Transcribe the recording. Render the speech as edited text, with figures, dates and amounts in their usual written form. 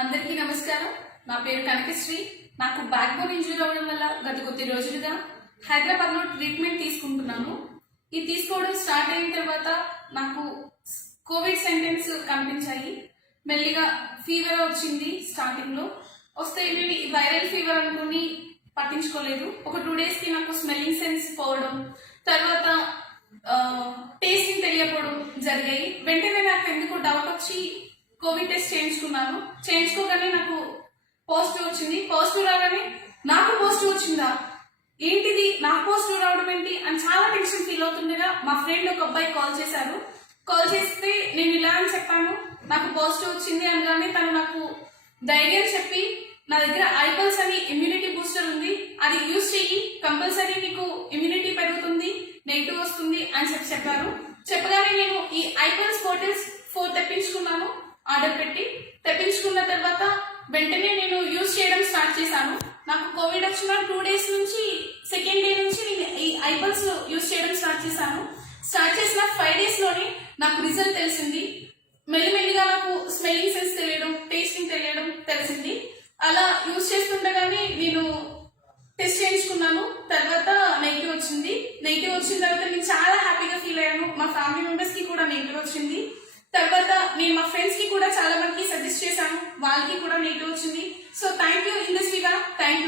అందరికీ నమస్కారం. నా పేరు కనకశ్రీ. నాకు బ్యాక్ బోన్ ఇంజరీ అవడం వల్ల గత కొద్ది రోజులుగా హైదరాబాద్ లో ట్రీట్మెంట్ తీసుకుంటున్నాను. ఇది తీసుకోవడం స్టార్ట్ అయిన తర్వాత నాకు కోవిడ్ సెంటెన్స్ కనిపించాయి. మెల్లిగా ఫీవర్ వచ్చింది. స్టార్టింగ్ లో వస్తే నేను వైరల్ ఫీవర్ అనుకుని పట్టించుకోలేదు. ఒక 2 days కి నాకు స్మెల్లింగ్ సెన్స్ పోవడం, తర్వాత టేస్టింగ్ తెలియకపోవడం జరిగాయి. వెంటనే నాకు ఎందుకు డౌట్ వచ్చి కోవిడ్ టెస్ట్ చేయించుకున్నాను. చేయించుకోగానే నాకు పాజిటివ్ వచ్చింది. పాజిటివ్ రాగానే నాకు పాజిటివ్ వచ్చిందా, ఏంటిది నాకు పాజిటివ్ రావడం ఏంటి అని చాలా టెన్షన్ ఫీల్ అవుతుండగా మా ఫ్రెండ్ ఒక అబ్బాయి కాల్ చేశారు. కాల్ చేస్తే నేను ఇలా అని చెప్పాను, నాకు పాజిటివ్ వచ్చింది అనగానే తను నాకు ధైర్యం చెప్పి నా దగ్గర ఐపల్స్ అని ఇమ్యూనిటీ బూస్టర్ ఉంది, అది యూజ్ చెయ్యి, కంపల్సరీ నీకు ఇమ్యూనిటీ పెరుగుతుంది, నెగిటివ్ వస్తుంది అని చెప్పారు. చెప్పగానే నేను ఈ ఐపల్స్ బాటిల్స్ 4 తెప్పించుకున్నాను. ఆర్డర్ పెట్టి తెప్పించుకున్న తర్వాత వెంటనే నేను యూజ్ చేయడం స్టార్ట్ చేశాను. నాకు కోవిడ్ వచ్చిన 2 days నుంచి సెకండ్ డే నుంచి ఈ ఐపల్స్ యూజ్ చేయడం స్టార్ట్ చేశాను. స్టార్ట్ చేసిన 5 days లోనే నాకు రిజల్ట్ తెలిసింది. మెల్లిమెల్లిగా నాకు స్మెల్లింగ్ సెన్స్ తెలియడం, టేస్టింగ్ తెలియడం తెలిసింది. అలా యూజ్ చేస్తుండగానే నేను టెస్ట్ చేయించుకున్నాను. తర్వాత నెగిటివ్ వచ్చింది. నెగిటివ్ వచ్చిన తర్వాత నేను చాలా హ్యాపీగా ఫీల్ అయ్యాను. మా ఫ్యామిలీ మెంబర్స్ కి కూడా నెగిటివ్ వచ్చింది. తర్వాత నేను మా ఫ్రెండ్స్ కి కూడా చాలా మందికి సజెస్ట్ చేశాను, వాళ్ళకి కూడా నెగిటివ్ వచ్చింది. సో థ్యాంక్ యూ ఇండస్ట్రీగా, థ్యాంక్ యూ.